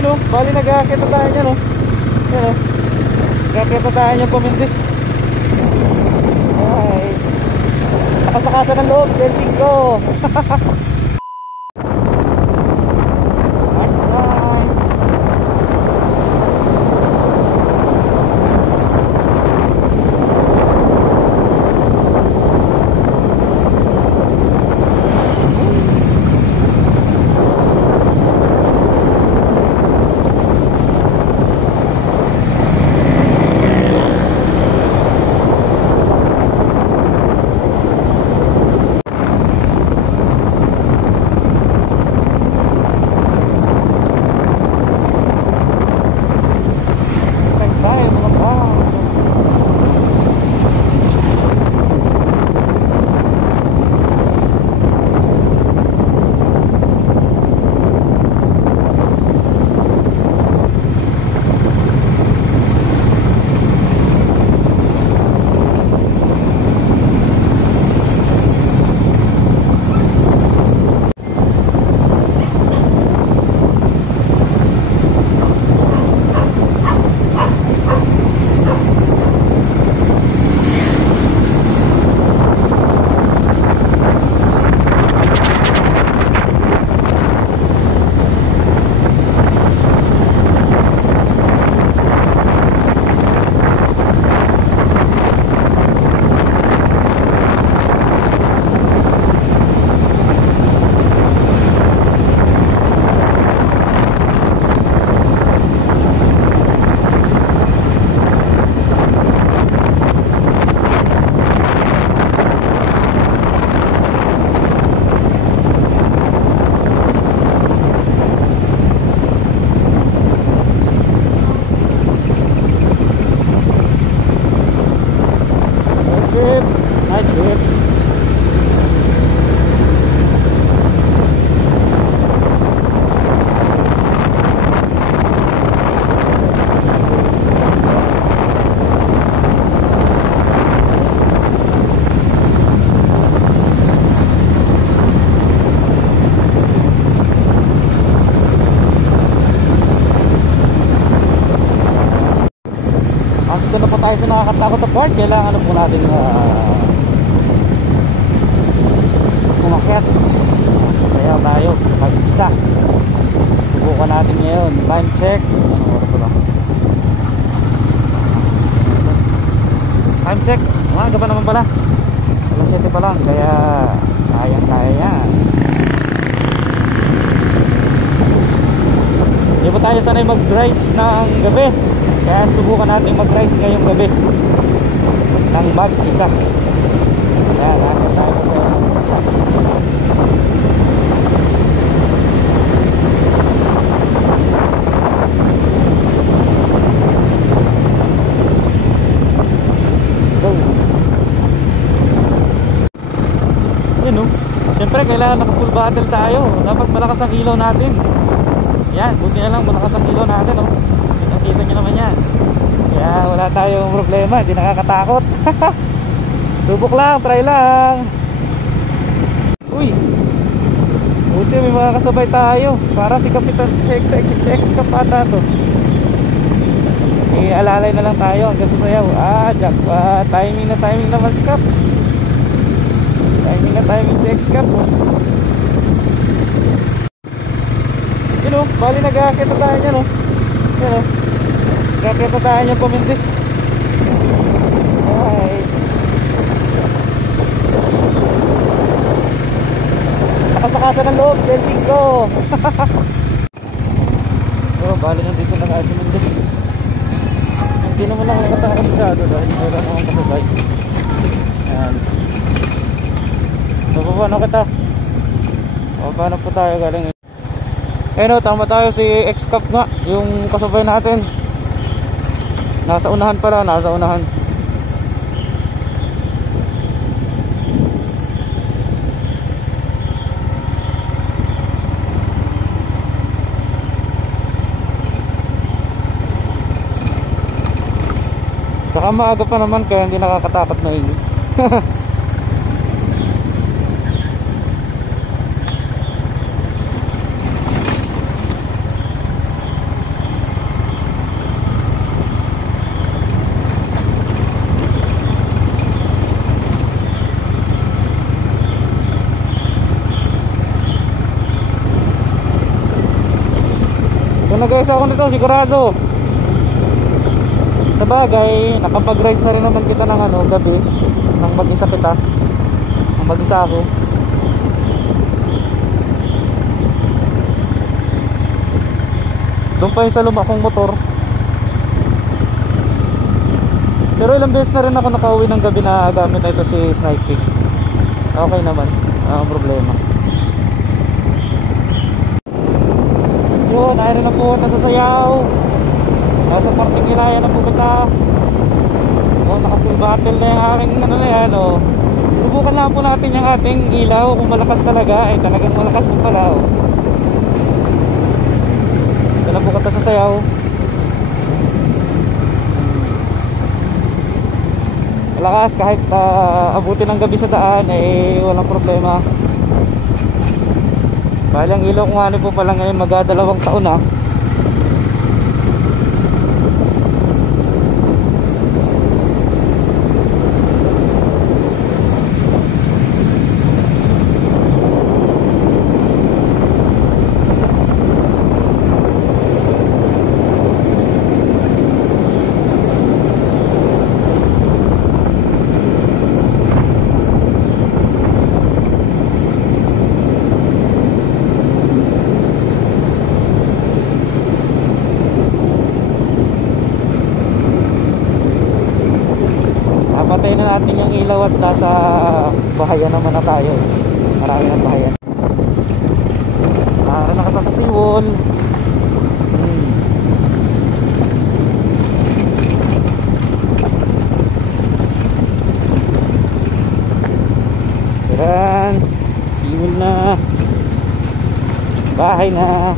Yun o, bali nag-aakit tayo niya no. Yan o, nag-aakit tayo niya Pamindis. Ay, nakasakasa ng loob, dancing ko. Dito na po tayo sa nakakatakot na part. Kailangan na po natin umakyat. Kaya tayo mag-isa. Subukan natin ngayon. Time check. Anong oras ba? Time check. Umaga pa naman pala. Alas 7 pa lang. Kaya kayang-kaya yan. Hindi po tayo sanay mag-ride ng gabi. Kaya subukan natin mag-ride ngayong gabi ng mag-isa. Kaya natin tayo go. Yan o. Siyempre kailangan naka full battle tayo. Dapat malakas ang ilaw natin. Yan, buti na lang malakas ang ilaw natin o. Nakita nyo naman yan. Kaya wala tayong problema. Hindi nakakatakot. Subok lang, try lang. Uy, buti may mga kasabay tayo. Para si Kapitan Check kapata to. Alalay na lang tayo hanggang sa sayaw. Jackpot. Timing naman si Kap. Timing si X-Kap. Yun o, bali nag-aakit tayo niya no. Yan o, nag-aakit tayo niya Pamindis. Ay, nakasakasa ng loob, dancing ko. So, bali nandito na tayo Pamindis. Hindi naman lang nakatakot masyado dahil meron akong kasabay. Ayan. So, paano kita? Paano po tayo galing? Ayun o, tama tayo si X-Cup nga. Yung kasabay natin nasa unahan pala, nasa unahan. Saka maaga pa naman kaya hindi nakakatakot na yun. nag-ayos ako nito, sigurado. Sa bagay, nakapag-rides na rin naman kita ng ano, gabi. Nang mag-isa kita. Nang mag-isa ako. Doon pa yung sa luma kong motor. Pero ilang beses na rin ako nakauwi ng gabi na gamit na ito si Snipe Peak. Okay naman, problema. Yun, ayun na po nasasayaw. Nasa parting Ilaya na po kita. Naka-full battle na yung aking ano na yan. Subukan lang po natin yung ating ilaw. Kung malakas talaga, ay talagang malakas po pala. Ito na po kita sasayaw. Malakas kahit abutin ng gabi sa daan eh walang problema. Bali ang ilaw ko nga po pala ngayon magdadalawang taon na. Patayin na natin yung ilaw at nasa bahayan naman na tayo. Marami ng bahayan. Nakata sa seawall. Yan. Seawall na. Bahay na.